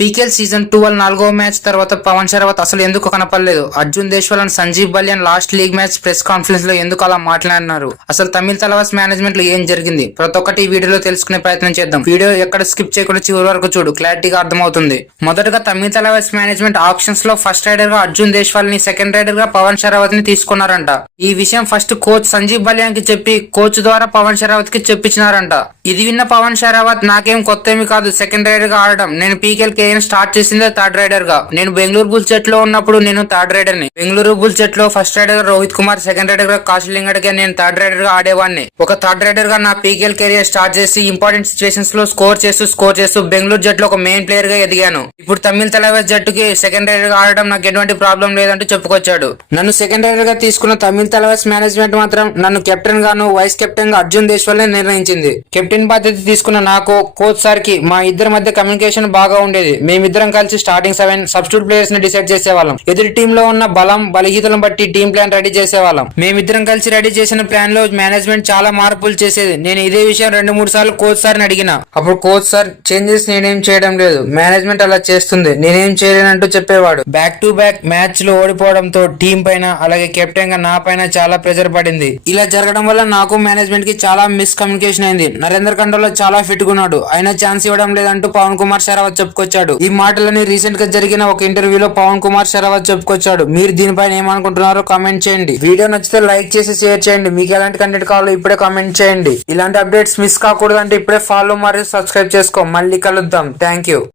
PKL season 12 నాలుగో match తర్వాత పవన్ షరావత్ అసలు ఎందుకు కనపడలేదు? Arjun Deswal and Sanjeev Baliyan last league match press conference లో ఎందుకు అలా మాట్లాడినారు? అసలు తమిళ తలవాస్ మేనేజ్మెంట్ లో ఏం జరిగింది? ప్రతి ఒక్కటి ఈ వీడియోలో తెలుసుకునే ప్రయత్నం చేద్దాం. వీడియో ఎక్కడ స్కిప్ చేయకుండా చివరి వరకు చూడు, క్లారిటీగా అర్థమవుతుంది. మొదటగా తమిళ తలవాస్ మేనేజ్మెంట్ ఆప్షన్స్ లో ఫస్ట్ రైడర్ గా అర్జున్ దేశ్వాల్ ని, సెకండ్ రైడర్ గా పవన్ షరావత్ ని తీసుకున్నారంట. ఈ విషయం ఫస్ట్ కోచ్ సంజీవ్ బలియన్ కి చెప్పి కోచ్ ద్వారా పవన్ షరావత్ కి చెప్పించినారంట. ఇది విన్న పవన్ షరావత్, నాకేం కొత్త ఏమి కాదు సెకండ్ రైడర్ గా ఆడడం. నేను పీకేఎల్ కెరీర్ స్టార్ట్ చేసిందే థర్డ్ రైడర్ గా. నేను బెంగళూరు బుల్స్ జట్ లో ఉన్నప్పుడు నేను థర్డ్ రైడర్ ని. బెంగళూరు బుల్స్ జట్ లో ఫస్ట్ రైడర్ గా రోహిత్ కుమార్, సెకండ్ రైడర్ గా కాశీలింగడ్ గా నేను థర్డ్ రైడర్ గా ఆడేవాడిని. ఒక థర్డ్ రైడర్ గా నా పీకేఎల్ కెరీర్ స్టార్ట్ చేసి ఇంపార్టెంట్ సిచువేషన్స్ లో స్కోర్ చేస్తూ బెంగళూరు జట్ లో ఒక మెయిన్ ప్లేయర్ గా ఎదిగాను. ఇప్పుడు తమిళ తలవాస్ జట్టుకి సెకండ్ రైడర్ గా ఆడడం నాకు ఎటువంటి ప్రాబ్లం లేదంటూ చెప్పుకొచ్చాడు. నన్ను సెకండ్ రైడర్ గా తీసుకున్న తమిళ తలవాస్ మేనేజ్మెంట్ మాత్రం నన్ను కెప్టెన్ గాను, వైస్ కెప్టెన్ గా అర్జున్ దేశ్వాల్ నిర్ణయించింది. కెప్టెన్ బాధ్యత తీసుకున్న నాకు, కోచ్ సార్ కి మా ఇద్దరి మధ్య కమ్యూనికేషన్ బాగా ఉండేది. మేమిద్దరం కలిసి స్టార్టింగ్ 7 సబ్స్టిట్యూట్ ప్లేయర్స్ ని డిసైడ్ చేసేవాళ్ళం. ఎదుటి టీమ్ లో ఉన్న బలం బలహీనతలను బట్టి టీమ్ ప్లాన్ రెడీ చేసేవాళ్ళం. మేమిద్దరం కలిసి రెడీ చేసిన ప్లాన్ లో మేనేజ్మెంట్ చాలా మార్పులు చేసేది. నేను ఇదే విషయం 2-3 సార్లు కోచ్ సార్ ని అడిగిన. అప్పుడు కోచ్ సార్ చేంజెస్ నేనేం చేయడం లేదు, మేనేజ్మెంట్ అలా చేస్తుంది, నేనేం చేయలేనంటూ చెప్పేవాడు. బ్యాక్ టు బ్యాక్ మ్యాచ్ లో ఓడిపోవడంతో టీం పైన, అలాగే కెప్టెన్ గా నా పైన చాలా ప్రెజర్ పడింది. ఇలా జరగడం వల్ల నాకు మేనేజ్మెంట్ కి చాలా మిస్కమ్యూనికేషన్ అయింది. నరేంద్ర కండోలా చాలా ఫిట్ గా ఉన్నాడు, అయినా ఛాన్స్ ఇవ్వడం లేదంటూ పవన్ కుమార్ షరావత్ చెప్పుకొచ్చాడు. ఈ మాటలని రీసెంట్ గా జరిగిన ఒక ఇంటర్వ్యూలో పవన్ కుమార్ షరావత్ చెప్పుకొచ్చాడు. మీరు దీనిపైన ఏమనుకుంటున్నారో కామెంట్ చేయండి. వీడియో నచ్చితే లైక్ చేసి షేర్ చేయండి. మీకు ఎలాంటి కంటెంట్ కావాలో ఇప్పుడే కామెంట్ చేయండి. ఇలాంటి అప్డేట్స్ మిస్ కాకూడదంటే ఇప్పుడే ఫాలో మరియు సబ్స్క్రైబ్ చేసుకో. మళ్ళీ కలుద్దాం. Thank you.